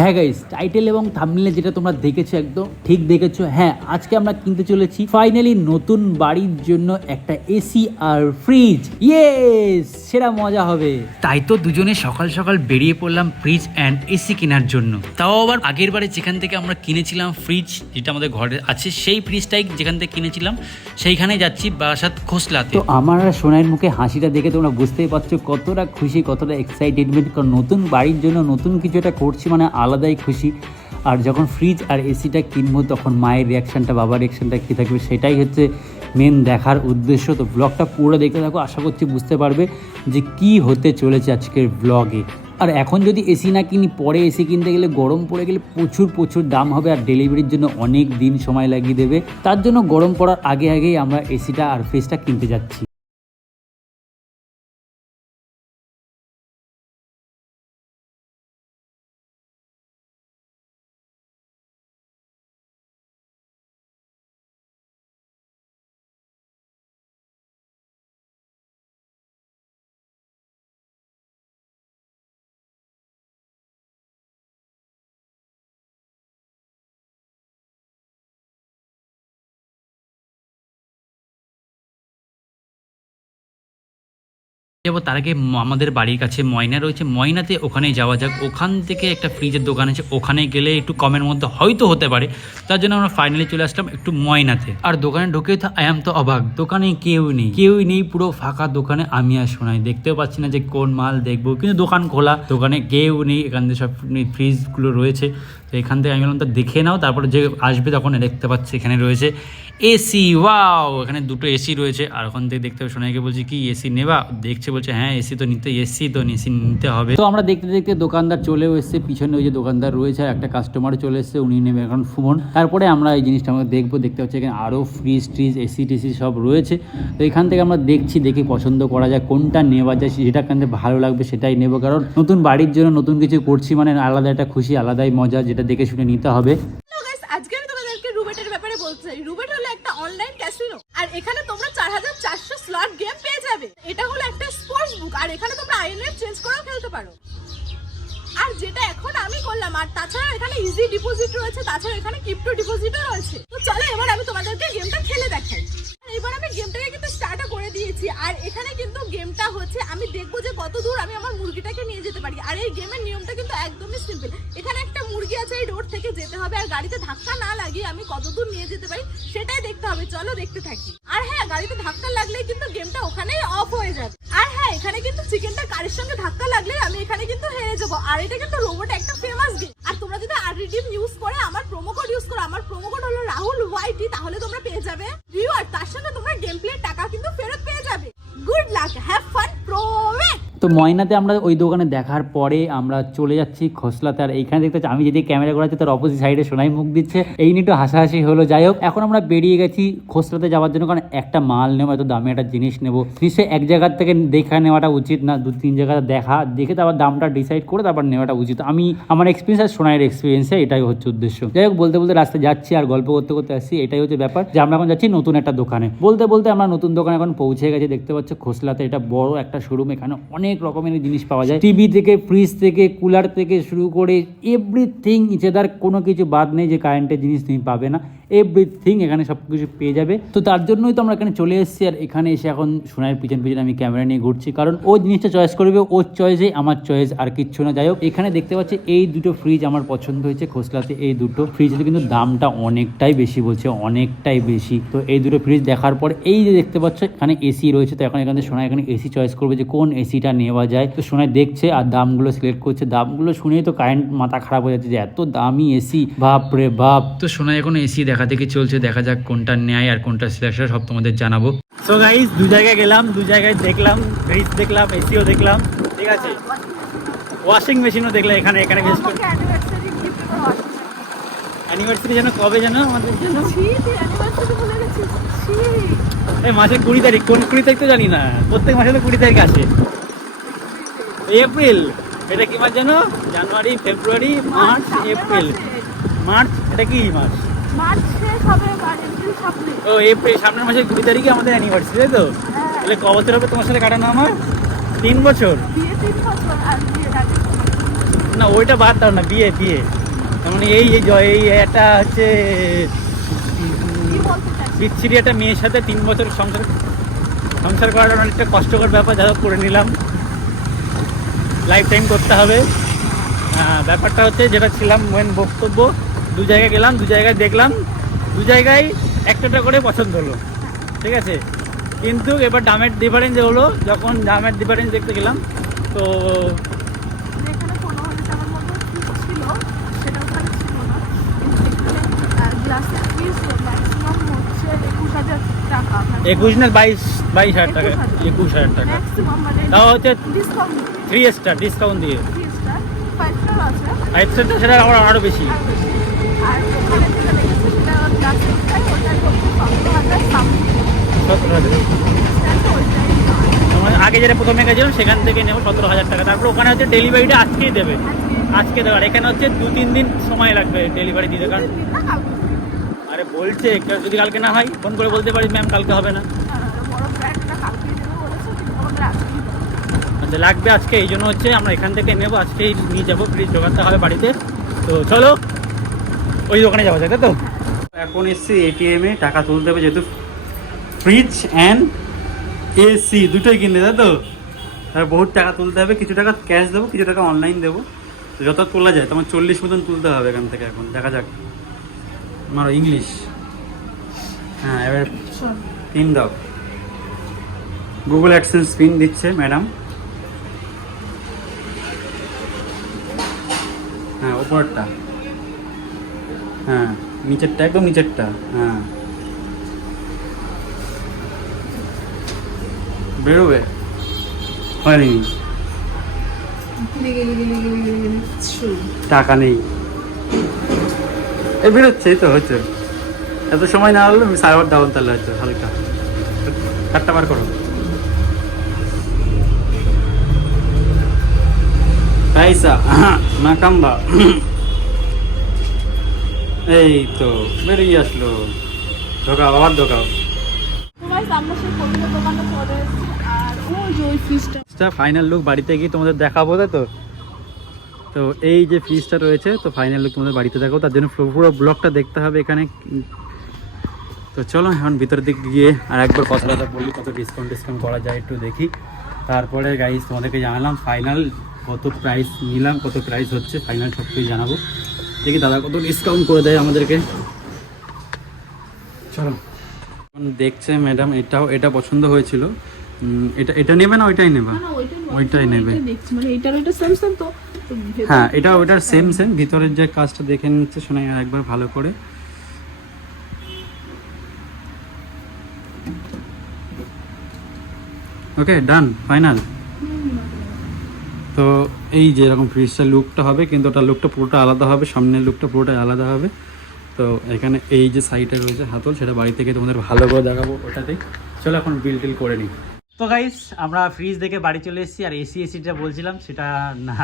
হ্যাঁ guys title এবং থামনেলে যেটা তোমরা দেখেছ একদম ঠিক দেখেছ। হ্যাঁ আজকে আমরা কিনতে চলেছি ফাইনালি নতুন বাড়ির জন্য একটা এসি আর ফ্রিজ ইয়েস সেটা মজা হবে। তাই তো দুজনে সকাল সকাল বেরিয়ে পড়লাম ফ্রিজ অ্যান্ড এসি কেনার জন্য। তাও আবার আগের বারে যেখান থেকে আমরা কিনেছিলাম ফ্রিজ যেটা আমাদের ঘরে আছে সেই ফ্রিজটাই যেখান থেকে কিনেছিলাম সেইখানে যাচ্ছি বারাসাত খোসলাতে। তো আমার সোনাইয়ের মুখে হাসিটা দেখে তোমরা বুঝতেই পারছ কতটা খুশি কতটা এক্সাইটেডমেন্ট কারণ নতুন বাড়ির জন্য নতুন কিছু একটা করছি মানে আলাদাই খুশি। আর যখন ফ্রিজ আর এসিটা কিনবো, তখন মায়ের রিয়াকশানটা বাবার রিয়াকশানটা কী থাকবে সেটাই হচ্ছে মেন দেখার উদ্দেশ্য। তো ব্লগটা পুরো দেখতে থাকো, আশা করছি বুঝতে পারবে যে কি হতে চলেছে আজকের ব্লগে আর এখন যদি এসি না কিনি, পরে এসি কিনতে গেলে গরম পড়ে গেলে প্রচুর প্রচুর দাম হবে আর ডেলিভারির জন্য অনেক দিন সময় লাগিয়ে দেবে। তার জন্য গরম পড়ার আগে আগেই আমরা এসিটা আর ফ্রিজটা কিনতে যাচ্ছি। যাব, তার আগে আমাদের বাড়ির কাছে ময়না রয়েছে। ময়নাতে ওখানে যাওয়া যাক। ওখান থেকে একটা ফ্রিজের দোকান আছে। ওখানে গেলে একটু কমের মধ্যে হয়তো হতে পারে। তার জন্য আমরা ফাইনালি চলে আসলাম একটু ময়নাতে। আর দোকানে ঢুকে তো আই এম তো অবাক। দোকানে কেউ নেই। কেউই নেই, পুরো ফাঁকা দোকানে। আমি আর শোনাই দেখতেও পাচ্ছি না যে কোন মাল দেখব। কিন্তু দোকান খোলা। দোকানে কেউ নেই। এখান থেকে সব ফ্রিজগুলো রয়েছে। তো এখান থেকে আমি বললাম, তো দেখে নাও। তারপরে যে আসবে তখন দেখতে পাচ্ছি এখানে রয়েছে এসি ওয়াও! এখানে দুটো এসি রয়েছে। আর ওখান থেকে দেখতে হবে সোনাইকে বলছি, কি এসি নেবা? দেখছে বলছে হ্যাঁ এসি তো নিতে এসি তো এসি নিতে হবে। তো আমরা দেখতে দেখতে দোকানদার চলেও এসেছে পিছনে ওই যে দোকানদার রয়েছে আর একটা কাস্টমার চলে এসেছে উনি নেবে এখন ফোন। তারপরে আমরা এই জিনিসটা আমরা দেখব দেখতে পাচ্ছি এখানে আরও ফ্রিজ ট্রিজ এসি টিসি সব রয়েছে। তো এখান থেকে আমরা দেখছি দেখে পছন্দ করা যায় কোনটা নেওয়া যায় যেটা এখান থেকে ভালো লাগবে সেটাই নেব। কারণ নতুন বাড়ির জন্য নতুন কিছু করছি মানে আলাদা একটা খুশি আলাদাই মজা যেটা দেখে শুনে নিতে হবে। হ্যালো আজকে আমি তোমাদেরকে রুবেটের ব্যাপারে বলতে চাই। রুবেট হলো একটা অনলাইন ক্যাসিনো আর এখানে তোমরা চার আর এখানে তোমরা আইএনএফ চেঞ্জ করেও খেলতে পারো। আর যেটা এখন আমি করলাম, আর তাছাড়া এখানে ইজি ডিপোজিট রয়েছে, তাছাড়া এখানে ক্রিপ্টো ডিপোজিটও রয়েছে। তো চলো এবার আমি তোমাদেরকে গেমটা খেলে দেখাই। এবার আমি গেমটাকে কিন্তু স্টার্টও করে দিয়েছি, আর এখানে কিন্তু গেমটা হচ্ছে, আমি দেখব যে কত দূর আমি আমার মুরগিটাকে নিয়ে যেতে পারি। আর এই গেমের নিয়মটা কিন্তু একদমই সিম্পল এখানে একটা মুরগি আছে, এই রোড থেকে যেতে হবে, আর গাড়িতে ধাক্কা না লাগিয়ে আমি কত দূর নিয়ে যেতে পারি, সেটাই দেখতে হবে। চলো দেখতে থাকি। আর হ্যাঁ গাড়িতে ধাক্কা লাগলেই কিন্তু গেমটা ওখানেই অফ হয়ে যাবে। হ্যাঁ এখানে কিন্তু চিকেনটা কারের সঙ্গে ধাক্কা লাগলে আমি এখানে কিন্তু হেরে যাব। আর এটা কিন্তু রোবট একটা ফেমাস গেম আর তোমরা যদি আর ইউজ করে, আমার প্রোমো কোড ইউজ করো, আমার প্রোমো কোড হলো রাহুল ওয়াইটি তাহলে তোমরা পেয়ে যাবে। তো ময়নাতে আমরা ওই দোকানে দেখার পরে আমরা চলে যাচ্ছি খসলাতে। আর এইখানে দেখতে আমি যদি ক্যামেরা করাচ্ছি তার অপোজিট সাইডে সোনাই মুখ দিচ্ছে। এই নিয়ে একটু হাসাহাসি হলো। যাই হোক, এখন আমরা বেরিয়ে গেছি খসলাতে যাওয়ার জন্য, কারণ একটা মাল নেব, এত দামি একটা জিনিস নেব। নিশ্চয়ই এক জায়গার থেকে দেখা নেওয়াটা উচিত না, দু, তিন জায়গা দেখা, দেখে তারপর দামটা ডিসাইড করে তারপর নেওয়াটা উচিত। আমি, আমার এক্সপিরিয়েন্স আর সোনাইয়ের এক্সপিরিয়েন্সে এটাই হচ্ছে উদ্দেশ্য। যাই হোক, বলতে বলতে রাস্তায় যাচ্ছি আর গল্প করতে করতে আসছি, এটাই হচ্ছে ব্যাপার যে আমরা এখন যাচ্ছি নতুন একটা দোকানে। বলতে বলতে আমরা নতুন দোকানে এখন পৌঁছে গেছি, দেখতে পাচ্ছ খোসলাতে। এটা বড় একটা শোরুম এখানে অনেক রকমের জিনিস পাওয়া যায়। টিভি থেকে ফ্রিজ থেকে কুলার থেকে শুরু করে এভরিথিং ইচেদার কোনো কিছু বাদ নেই যে কারেন্টের জিনিস তুমি পাবে না। এভরিথিং এখানে সব কিছু পেয়ে যাবে। তো তার জন্যই তো আমরা এখানে চলে এসেছি আর এখানে এসে এখন সোনার পিছন পিছনে আমি ক্যামেরা নিয়ে ঘুরছি। কারণ ও জিনিসটা চয়েস করবে ওর চয়েসেই আমার চয়েস আর কিচ্ছু না। যাই হোক, এখানে দেখতে পাচ্ছি এই দুটো ফ্রিজ আমার পছন্দ হয়েছে, খোসলাতে এই দুটো। ফ্রিজের কিন্তু দামটা অনেকটাই বেশি বলছে, অনেকটাই বেশি। তো এই দুটো ফ্রিজ দেখার পর এই যে দেখতে পাচ্ছ, এখানে এসি রয়েছে, তো এখন এখানে সোনা এখানে এসি চয়েস করবে যে কোন এসিটা নেওয়া যায়। তো সোনায় দেখছে আর দামগুলো সিলেক্ট করছে। দামগুলো শুনেই তো কারেন্ট মাথা খারাপ হয়ে যাচ্ছে যে এত দামি এসি বাপ রে বাপ। তো সোনা এখন এসি দেখা দেখি চলছে দেখা যাক কোনটা নেয় আর কোনটা সিলেকশন সব তোমাদের জানাব। তো গাইস দু জায়গায় গেলাম দু জায়গায় দেখলাম ফ্রিজ দেখলাম এসিও দেখলাম ঠিক আছে? ওয়াশিং মেশিনও দেখলাম এখানে এখানে করে অ্যানিভার্সারি যেন কবে যেন আমাদের জন্য? এই মাসের কুড়ি তারিখ কোন কুড়ি তারিখ তো জানি না প্রত্যেক মাসে তো কুড়ি তারিখ আছে এপ্রিল এটা কি মাস জানো January February March April March এটা কি মাস? সামনে ও এপ্রিল সামনের মাসের কুড়ি তারিখে আমাদের অ্যানিভার্সারি তাই তো? তাহলে ক বছর হবে? তোমার সাথে কাটানো আমার তিন বছর? না ওইটা বাদ দাও না বিয়ে বিয়ে। মানে এই এই একটা হচ্ছে বিচ্ছিরি একটা মেয়ের সাথে তিন বছর সংসার সংসার করাটা অনেকটা কষ্টকর ব্যাপার যা করে নিলাম। লাইফ টাইম করতে হবে। আহ, ব্যাপারটা হচ্ছে যেটা ছিলাম মেন বক্তব্য দু জায়গায় গেলাম দু জায়গায় দেখলাম দু জায়গায় একটা করে পছন্দ হলো। ঠিক আছে? কিন্তু এবার দামের ডিফারেন্স হলো যখন দামের ডিফারেন্স দেখতে গেলাম তো যেখানে পনেরো হাজার টাকার মতো ফিস ছিল সেটা ওখানে ছিল না। গ্লাসের ফিস ম্যাক্সিমাম হচ্ছে একুশ না বাইশ বাইশ হাজার টাকা। একুশ হাজার। টাকা। মানে তাও হচ্ছে থ্রি স্টার ডিসকাউন্ট দিয়ে। ফাইভ স্টার সেটা আবার আরও বেশি। আগে যেটা প্রথমে গেছিলাম, সেখান থেকে নেব সতেরো হাজার টাকা। তারপর ওখানে হচ্ছে ডেলিভারিটা আজকেই দেবে। আজকে দেবে। আর এখানে হচ্ছে দু তিন দিন সময় লাগবে ডেলিভারি দিতে। কারণ আরে বলছে যদি কালকে না হয় ফোন করে বলতে পারিস ম্যাম কালকে হবে না। আচ্ছা লাগবে আজকে। এই জন্য হচ্ছে আমরা এখান থেকে নেব, আজকেই নিয়ে যাব। ফ্রিজ ঢোকাতে হবে বাড়িতে। তো চলো ওই দোকানে যাওয়া যায় তাই তো? এখন এসছি এটিএমে টাকা তুলতে হবে যেহেতু ফ্রিজ অ্যান্ড এসি দুটোই কিনতে তাই তো? আর বহুত টাকা তুলতে হবে কিছু টাকা ক্যাশ দেবো কিছু টাকা অনলাইন দেবো। যত তোলা যায় তোমার চল্লিশ মতন তুলতে হবে এখান থেকে এখন দেখা যাক। আমার ইংলিশ হ্যাঁ এবার পিন দাও। গুগল অ্যাডসেন্স পিন দিচ্ছে ম্যাডাম হ্যাঁ উপরটা হ্যাঁ নিচেরটা একদম নিচেরটা হ্যাঁ। বেরোবে? হয়নি। টাকা নেই। এ, বেরোচ্ছে তো হচ্ছে। এত সময় না হলে সার্ভার ডাউন তাহলে হচ্ছে হালকা। কাটটা বার করো। পয়সা নাকাম্বা এই তো বেরিয়ে আসলো। ঢোকাও আবার ঢোকাও। ফাইনাল লুক বাড়িতে গিয়ে তোমাদের দেখাবো তাই তো? তো এই যে ফ্রিজটা রয়েছে তো ফাইনাল লুক তোমাদের বাড়িতে দেখাবো তার জন্য পুরো- ব্লগটা দেখতে হবে এখানে। তো চলো এখন ভিতরের দিকে গিয়ে আর একবার কথা কথা বলি কত ডিসকাউন্ট ডিসকাউন্ট করা যায় একটু দেখি। তারপরে গাইস তোমাদেরকে জানালাম ফাইনাল কত প্রাইস নিলাম কত প্রাইস হচ্ছে ফাইনাল সব কিছু জানাব। দেখি দাদা কত ডিসকাউন্ট করে দেয় আমাদেরকে? চলো। দেখছে ম্যাডাম এটাও এটা পছন্দ হয়েছিল। এটা এটা নেবে না ওইটাই নেবা? না ওইটাই ওইটাই নেবে। মানে হ্যাঁ এটা ওটার সেম সেম ভিতরের যে কাজটা দেখে নিচ্ছে শোনাই আর একবার ভালো করে। ওকে ডান ফাইনাল তো এই যে এরকম ফ্রিজটার লুকটা হবে কিন্তু ওটার লুকটা পুরোটা আলাদা হবে সামনের লুকটা পুরোটাই আলাদা হবে। তো এখানে এই যে সাইডটা রয়েছে হাতল সেটা বাড়ি থেকে তোমাদের ভালো করে দেখাবো ওটাতেই। চলো এখন বিল টিল করে নিই। তো গাইস আমরা ফ্রিজ দেখে বাড়ি চলে এসেছি আর এসি এসিটা বলছিলাম সেটা না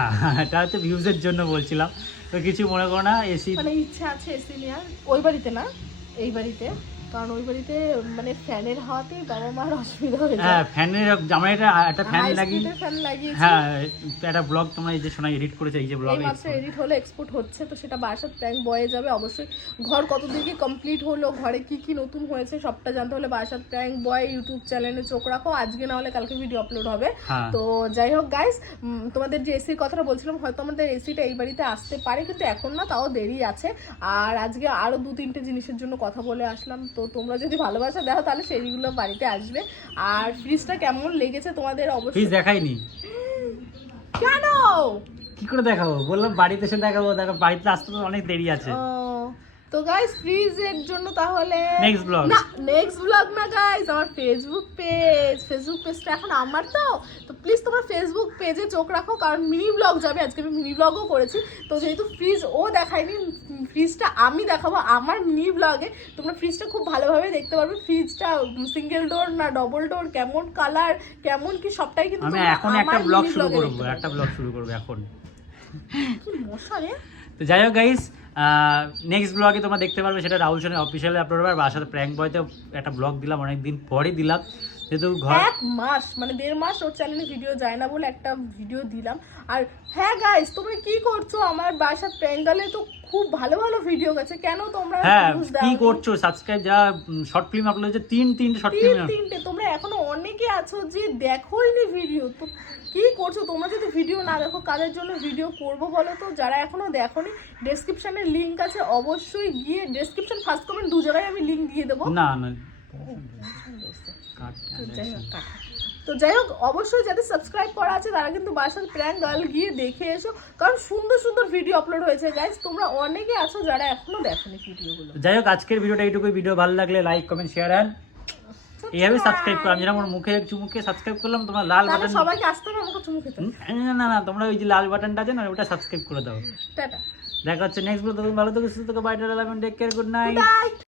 এটা হচ্ছে ভিউজের জন্য বলছিলাম। তো কিছু মনে করো না এসি মানে ইচ্ছা আছে এসি নেওয়ার। ওই বাড়িতে না এই বাড়িতে। কারণ ওই বাড়িতে মানে ফ্যানের হাওয়াতে বাবা মার অসুবিধা হয়ে যায়। হ্যাঁ ফ্যানের জামাই একটা ফ্যান লাগিয়ে ফ্যান লাগিয়েছি। হ্যাঁ একটা ব্লগ তোমরা এই যে শোনা এডিট করেছে এই যে ব্লগ এই মাত্র এডিট হলে এক্সপোর্ট হচ্ছে তো সেটা বাসার প্র্যাঙ্ক বয়ে যাবে অবশ্যই। ঘর কত দিকে কমপ্লিট হলো ঘরে কি কি নতুন হয়েছে সবটা জানতে হলে বাসার প্র্যাঙ্ক বয় ইউটিউব চ্যানেলে চোখ রাখো। আজকে না হলে কালকে ভিডিও আপলোড হবে। হ্যাঁ। তো যাই হোক গাইস তোমাদের যে এসির কথাটা বলছিলাম হয়তো আমাদের এসিটা এই বাড়িতে আসতে পারে কিন্তু এখন না তাও দেরি আছে। আর আজকে আরও দু তিনটে জিনিসের জন্য কথা বলে আসলাম তো তোমরা যদি ভালোবাসা দেখো তাহলে সেইগুলো বাড়িতে আসবে। আর ফ্রিজটা কেমন লেগেছে তোমাদের অবশ্যই ফ্রিজ দেখাইনি। কেন? কি করে দেখাবো? বললাম বাড়িতে এসে দেখাবো। দেখো বাড়িতে আসতে তো অনেক দেরি আছে। তো গাইস ফ্রিজের জন্য তাহলে নেক্সট ব্লগ না নেক্সট ব্লগ না গাইস আমার ফেসবুক পেজ ফেসবুক পেজটা এখন আমার তো। তো প্লিজ তোমার ফেসবুক পেজে চোখ রাখো কারণ মিনি ব্লগ যাবে। আজকে আমি মিনি ব্লগও করেছি। তো যেহেতু ফ্রিজ ও দেখায়নি ফ্রিজটা আমি দেখাবো আমার মিনি ব্লগে তোমরা ফ্রিজটা খুব ভালোভাবে দেখতে পারবে। ফ্রিজটা সিঙ্গেল ডোর না ডবল ডোর কেমন কালার কেমন কি সবটাই কিন্তু আমি এখন একটা ব্লগ শুরু করব। একটা ব্লগ শুরু করব এখন। তো যাই হোক গাইস নেক্সট ব্লগে তোমরা দেখতে পারবে সেটা রাহুল সেনের অফিসিয়ালি আপলোড হবে। আর বাসাতে প্র্যাঙ্ক বয়তে একটা ব্লগ দিলাম অনেক দিন পরে দিলাম। ঘর এক মাস মানে দেড় মাস ওর চ্যানেলে ভিডিও যায় না বলে একটা ভিডিও দিলাম। আর হ্যাঁ গাইস তোমরা কি করছ? আমার বাসার প্যান্ডালে তো খুব ভালো ভালো ভিডিও গেছে। কেন তোমরা হ্যাঁ কি করছ? সাবস্ক্রাইব যা শর্ট ফিল্ম আপলোড হয়েছে তিন তিনটে শর্ট তিন ফিল্ম তিনটে। তোমরা এখনও অনেকে আছো যে দেখোইনি ভিডিও তো কি করছ? তোমরা যদি ভিডিও না দেখো কাদের জন্য ভিডিও করব বলো তো? যারা এখনও দেখোনি ডেসক্রিপশনের লিংক আছে। অবশ্যই গিয়ে ডেসক্রিপশন ফার্স্ট কমেন্ট দু জায়গায় আমি লিংক দিয়ে দেবো। না না। যাই হোক, কাটা। তো যাই হোক অবশ্যই যাদের সাবস্ক্রাইব করা আছে তারা কিন্তু বাসার প্র্যাঙ্ক গার্ল গিয়ে দেখে এসো। কারণ সুন্দর সুন্দর ভিডিও আপলোড হয়েছে গাইজ তোমরা অনেকে আছো যারা এখনও দেখোনি ভিডিওগুলো যাই হোক আজকের ভিডিওটা এইটুকুই। ভিডিও ভালো লাগলে লাইক কমেন্ট শেয়ার অ্যান্ড এইভাবে সাবস্ক্রাইব করলাম। যেরকম আমার মুখে চুমুকে সাবস্ক্রাইব করলাম তোমরা লাল বাটন সবাইকে আসতে হবে আমাকে চুমুকে না না না তোমরা ওই যে লাল বাটনটা আছে না ওটা সাবস্ক্রাইব করে দাও। টাটা। দেখা হচ্ছে নেক্সট ভিডিও ভালো থেকে সুস্থ থেকে বাইরে টেক কেয়ার গুড নাইট.